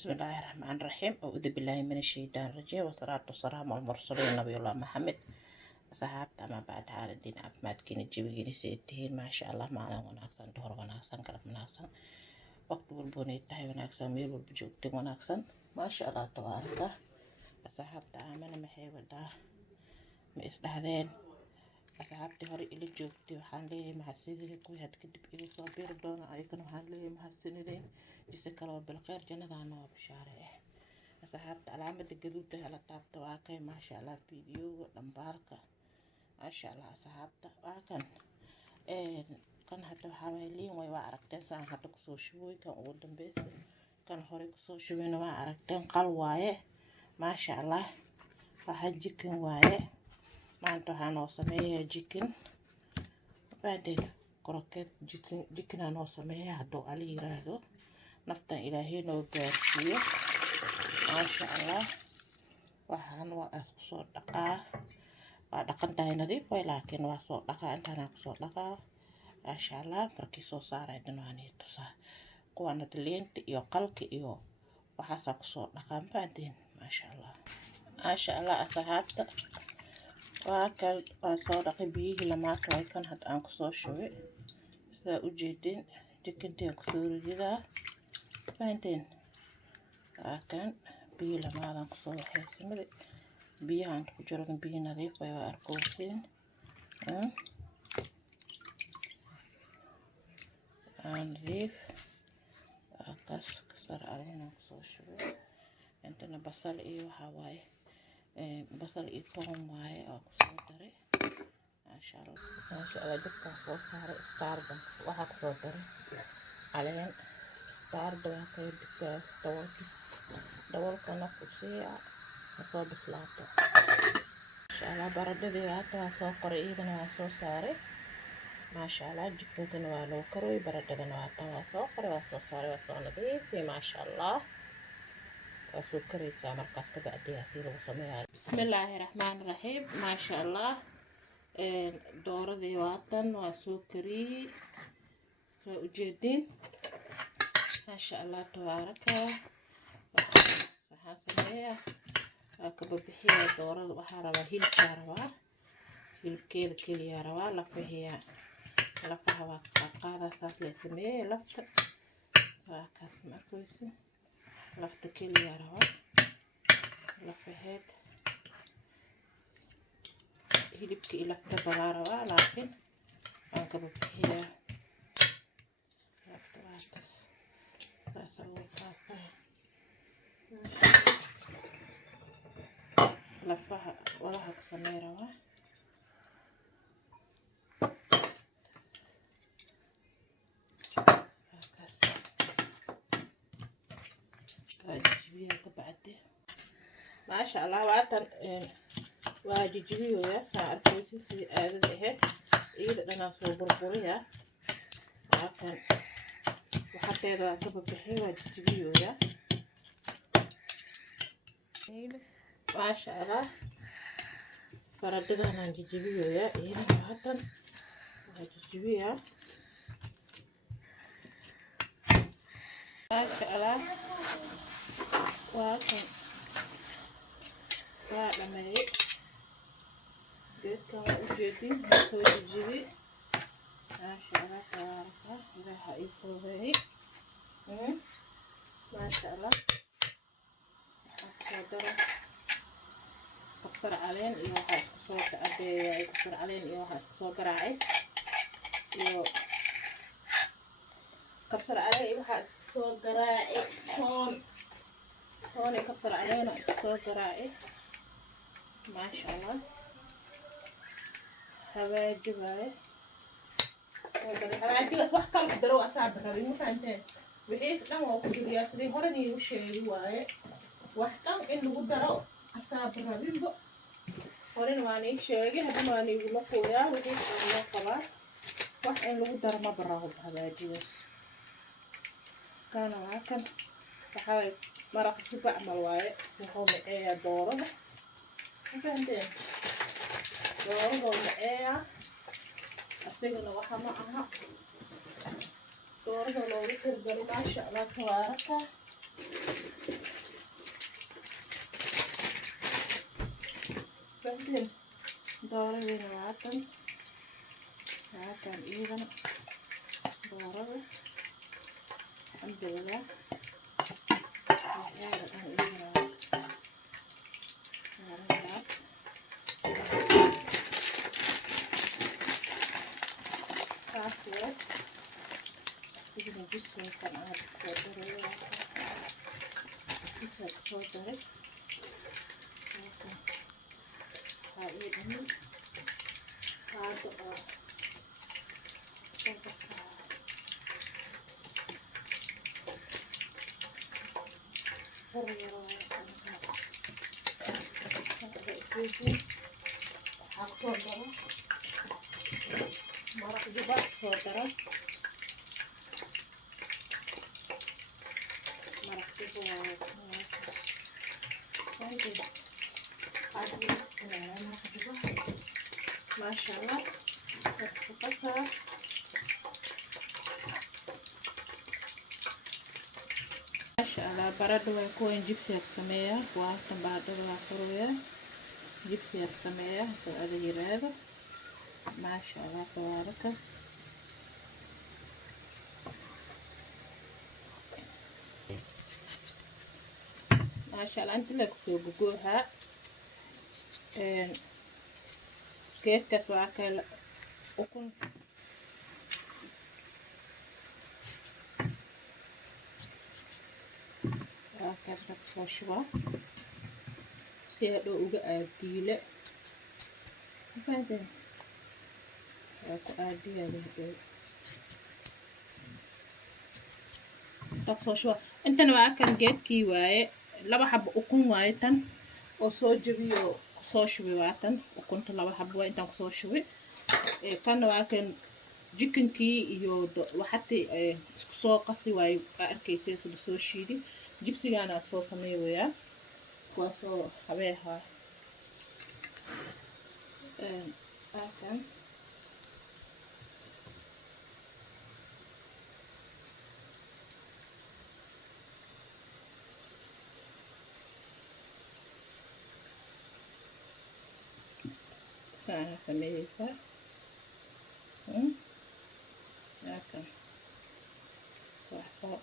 بسم الله الرحمن الرحيم. أعوذ بالله من الشيطان الرجيم والصلاة والسلام على المرسلين نبي الله محمد. صحابة ما بعد حال الدين عفمات كين الجبيين سيدتين ما شاء الله معنا وناكسن دهر وناكسن كرب وناكسن وقت بالبني تحي وناكسن ميل والبجوت وناكسن ما شاء الله تبارك. صحابة آمنا محيوة ده مإصلاحين أصحابتي هوري إلي جوجتي waxaan leeyahay mahadsanidin kuwii had kadib igu soo biiri doona ayagana waxaan leeyahay mahadsanidin jisa kale oo bilqeer jannadaana waa bishaare asxaabta calaamada gaduudta la taabta waa kay maasha Allah fiidiyowga dhambaarka maasha Allah asxaabta waa kan hadda waxaa way liin way waa aragteen saan hadda kusoo shubay kan ugu dambeysay kan hore kusoo shubayna waa aragteen qal waaye maasha Allah waxaa jikin waaye maanta waxaan oo sameeyaa jikin baadeen kroket jikin aan oo sameeyaa hadduu ali yiraahdo naftan ilaahay noo gaarsiiyo maasha Allah waxaan waa soo dhaqaa waa dhaqantahay nadiif way laakiin waa soo dhaqaa intaan ku soo dhaqaa maasha Allah markii soo saaray dhanwaanay tusaa kuwana leenta iyo qalki iyo waxaas ku soo dhaqaan baadeen maasha Allah asxaabta وأكل وصار قبيه لما كان هاد أنك صار شوي سأوجدين جكنتين كسور جدا فانتين أكن بيه لما أنك صار حسمري بيه عند كجرن بيه نظيف ويأركوسين نظيف كسر علينا كسور شوي عندنا بصل إيه وحواي بصل إيطون واي أو كسودري ما شاء الله جبت صار ستاردم واحد كسودري عليهم ستاردم كيد دول كنا كسية نصاب سلاطة ما شاء الله برد ذياته صار قريبا وصار ساري ما شاء الله جبت نوالو كروي برد ذنواته وصار قريبا وصار ساري وصار نظيف ما شاء الله وسكري سامر قصة بعدها سير وسميها. بسم الله الرحمن الرحيم ما شاء الله دور ذي وطن وسكري فوجدين ما شاء الله تبارك وحاسميها كبر بحية دور وحارة هيل كاروا هيل كيل يا روا لفهي لفها وقاعدة سافلة سمية لفت وكاسمة كويسة لفت كل ياروا لفهاد هيلبكي لفت بغاروا لكن أنك ببكيها لفت واتس فاسوي فاسها لفها وراها كسميروا ما شاء الله واتن واجيجيو يا ساركيسي سي ادد اهد ايد انا سو بربوريا لكن وحتى كببخي واجيجيو يا ما شاء الله فرددنا نجيجيو يا ايد واتن واجيجيو ما شاء الله واتن لما هيك قلت كمان وجدي هو جيبي ما شاء الله تبارك الله حقيقي هيك ما شاء الله أقدر أكثر علين إيه واحد صوت أبي أكثر علين إيه واحد صوت راعي إيه كثر عليه إيه واحد صوت راعي هون كثر علينا صوت راعي ما شاء الله هواجي باي هواجي بس wax kala daro asaab rabin ma fahanteen wixii dhan waa ku jiriyaa sidii hore niyo sheegay waaye wax dhan in lagu daro asaab rabin bo hore waan ay sheegay hadana waan igu la qooyaa wixii loo qabaa wax in lagu daro ma baraho hawaajiga kana kan waxa maraq subac ma waaye wuxuu leeyahay doorada فهمتين دورة ومعايا أستيقظنا وحما أها دورة لو ركر قالوا ما شاء الله تبارك بعدين دوري وعطن إيضا دوري الحمد لله Kasih, ini bisa kan ada saudara, bisa saudara. Hari ini ada marak juga saudara, marak juga ada marak juga, masya Allah, terpaksa. Masya Allah, barada way kuwan jibsiyaad sameeya, waa tan barada waa furaya, jibsiyaad sameeya, soo ada yiraahdo. Masha Allah, tabaaraka. Masha Allah, inta la kusoo guguuxa geedkaas waa kala ukun waa kaas la kusoo shubaa si hadhow uga aadiile mafahanteen ku aadiyaada hadhow soo intana waa kan geedkii waaye laba xabo ukun waaye tan oo soo jabiyo soo shubi waa tan ukunta laba xabo waa intaan kusoo shubi kana waa kan jikankii iyo waxatii isku soo qasi waaye arkaysa sida soo shiidi jibsigaana soo sameeyaa waa soo habeeha kan sana sameeyaysaa kan waxoo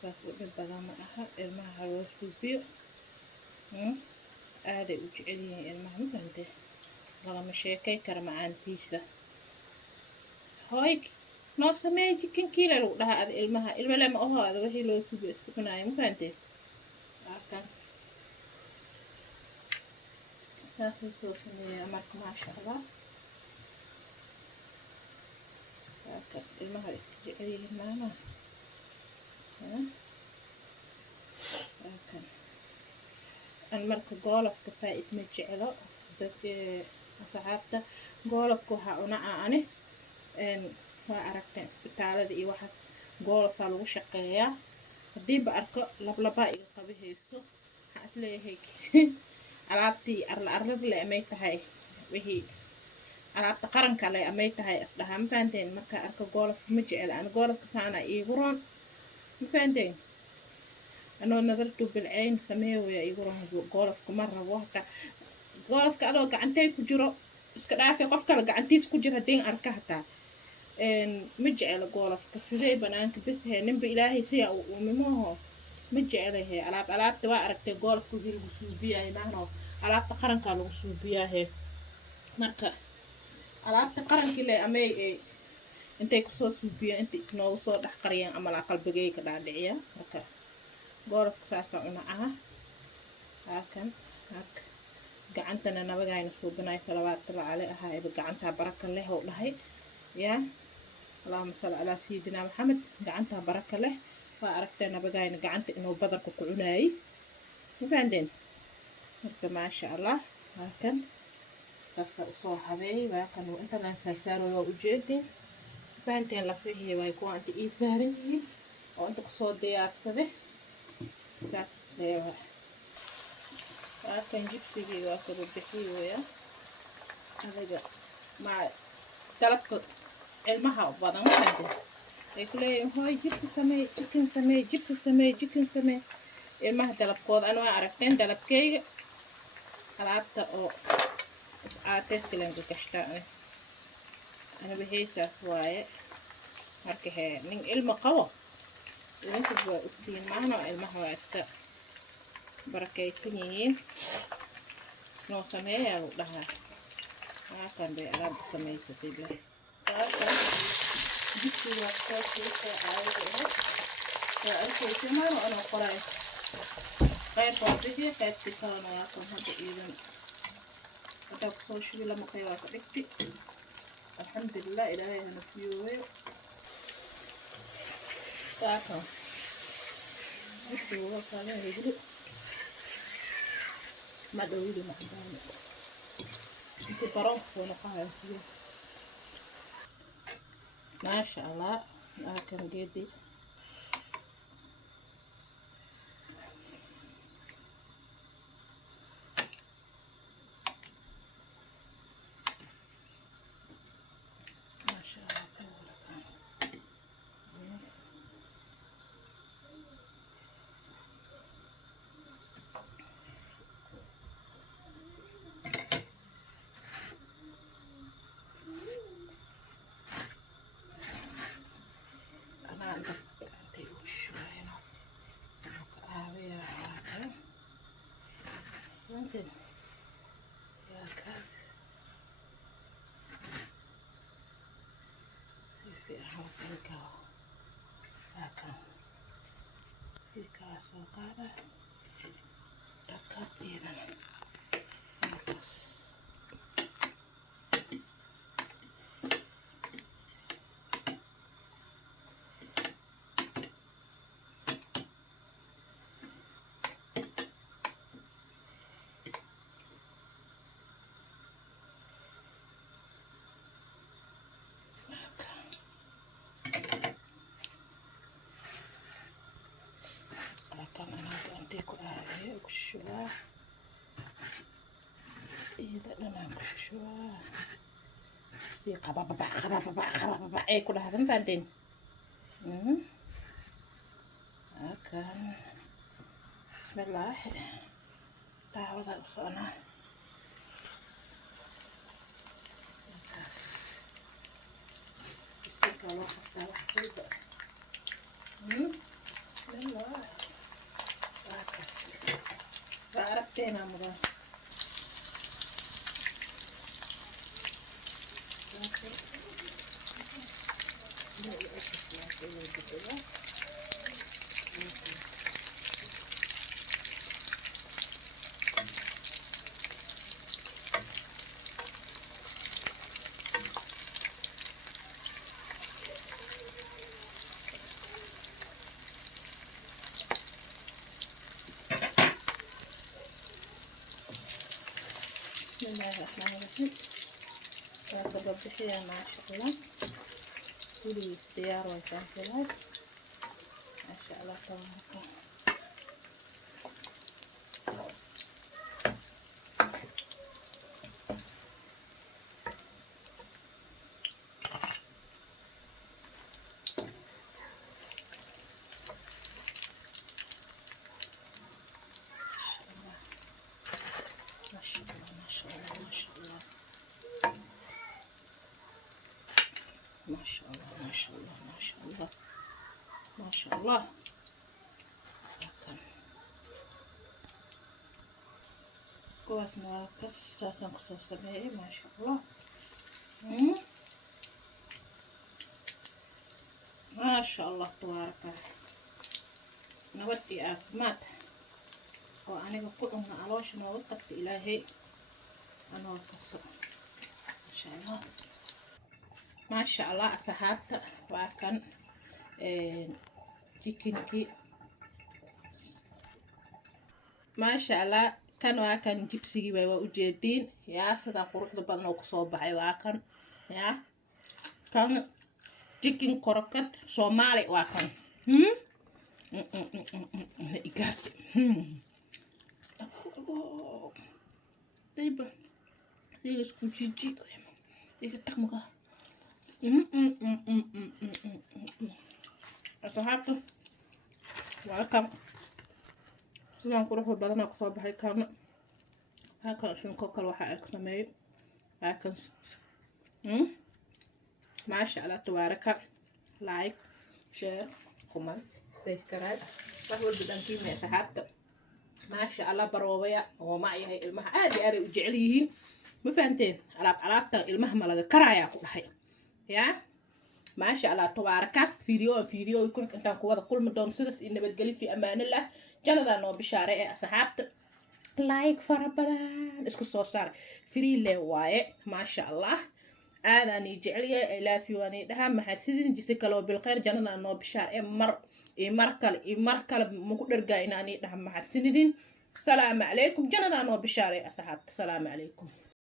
saas u dhib badan ma aha ilmaha loo suubiyo aaday u jecel yihiin ilmaha mafahante lagama sheekay kara macaantiisa hooy noo sameey jikankiila lagu dhahaa ada ilmaha ilma lema oho ada wixii loo suubiyo isku cunaayo mafahante kan saasuu soo sameeyaa marka maasha Allah kan ilmaha iska jecel yihiin maamaha kan an marka goolofka faaid ma jeclo dadka asxaabta goolofka waxaa cunaa ani waa aragteen isbitaalada iyo waxaas goolofaa lagu shaqeeyaa hadiiba arko lablabaa iga qabahayso waxaa isleeyahay alaabtii arlada le amay tahay wixii alaabta qaranka le amay tahay isdhahaa mafahanteen markaa arko goolofka ma jecla ana goolofka saana iigu roon mafahanteen anoo nadartu bilcayn sameewaya iigu roon goolofka ma rabo hataa goolofka adoo gacantay ku jiro iska dhaafay qof kale gacantiis ku jiro haddii arka hataa ma jecla goolofka sidee banaanka bas he ninba ilaahay siyaa u uumimooho ma jeclahe alaabta waa aragtay goolofka wixii lagu suubiyahay maahno alaabta qarankaa lagu suubiyaahe marka alaabta qarankii le amay intay kusoo suubiyeen intay isnoogu soo dhex qariyeen ama la qalbigay ka dhaadhiciya marka goolofka saasa cuna aha halkan gacantana nabagayna suubinay salawaatu cali ahaa iba gacantaa baraka leh oo dhahay yaa allahumma salli ala sayyidina maxamed gacantaa baraka leh waa aragtay nabagayna gacanta inuu badarka ku cunaayay mafahanteen marka maasha Allah halkan saasa usoo habeeyay waa kan intaan saaro waa ujeedin mafahanteen lafihii way kuwa inta ii saaran yihiin oo inta kusoo diyaarsaday saas leeyahay kan jibsigii waa soo bixiyay adiga ma dalabka ilmaha badan mafahanteen ay ku leeyihin hooy jibsi samee jikin samee jibsi samee jikin samee ilmaha dalabkooda ana waa aragteen dalabkeyga alaabta oo aateedkalan gagashtaa aniba heesaas waaye marka hee nin ilmo qabo idinkas waa ogtiin maahno ilmaha waa iska barakaysan yihiin noo sameeyaa buu dhahaa halkan bay alaabta samaysatay bilahi halkan jibsi waa soo siisay caawada waa arkaysa maano anoo qoraay qayb waa bixi qaybtii kalena waa kan hadda iidan haddaa kusoo shubi lama qeyb waa ka dhigti alxamdulilah ilaahay hana fiyooweyo saakan jibsiga kala hegli ma dhowili macdaani inti baronka soo noqohayo sidee maasha allah halkan geedi kushubaa iyada dhanaan kushubaa si qabababa ay ku dhahdan faanteen halkan bismillaahi daawada u soconaa loo qabtaa wax walba bismillaahi aragteena mudan بسم الله الرحمن الرحيم هذا بحية ما شاء الله كلي اختيار وتنفيذات ما شاء الله تبارك الله ما شاء الله ما شاء الله ما شاء الله ما شاء الله كويس ما كساسا خصوصا ما شاء الله ما شاء الله تبارك الله نودي عافمات وأنا بقولهم علوش نودك إلهي أنا وكسر إن شاء الله ما شاء الله أصحابته وكان جيكنكي ما شاء الله كان جبسي بيوا وجدين يا سدا قروح دبنا وكسوب بحي وكان يا كان جيكن كركت صومالي وكان إيجاد طيب سيرس كوجيجي إيجاد تكمل أصحابته وأكم سلام كله بدنا كصوب هاي كم هاكل شنو كوكل وحا أكسمي هاكل ما شاء الله تبارك لايك شير كومنت سبسكرايب فهو بدنا كيمة صحابته ما شاء الله بروبيا ومعي هاي المها عادي أري وجعليهن ما فهمتين علاقة المها ملقى كرايا كل هاي يا ما شاء الله تبارك فيديو يكون انت قوة كل مدون سدس إن بتقلي في أمان الله جندا نو بشارع صحابت لايك فربنا اسكو صار فري له واي ما شاء الله هذا ني جعلي إلى في واني ده ما حد سيدين جسك لو بالخير جندا نو بشارع مركل مقدر جاينا ني ده ما حد سيدين السلام عليكم جندا نو بشارع صحابت السلام عليكم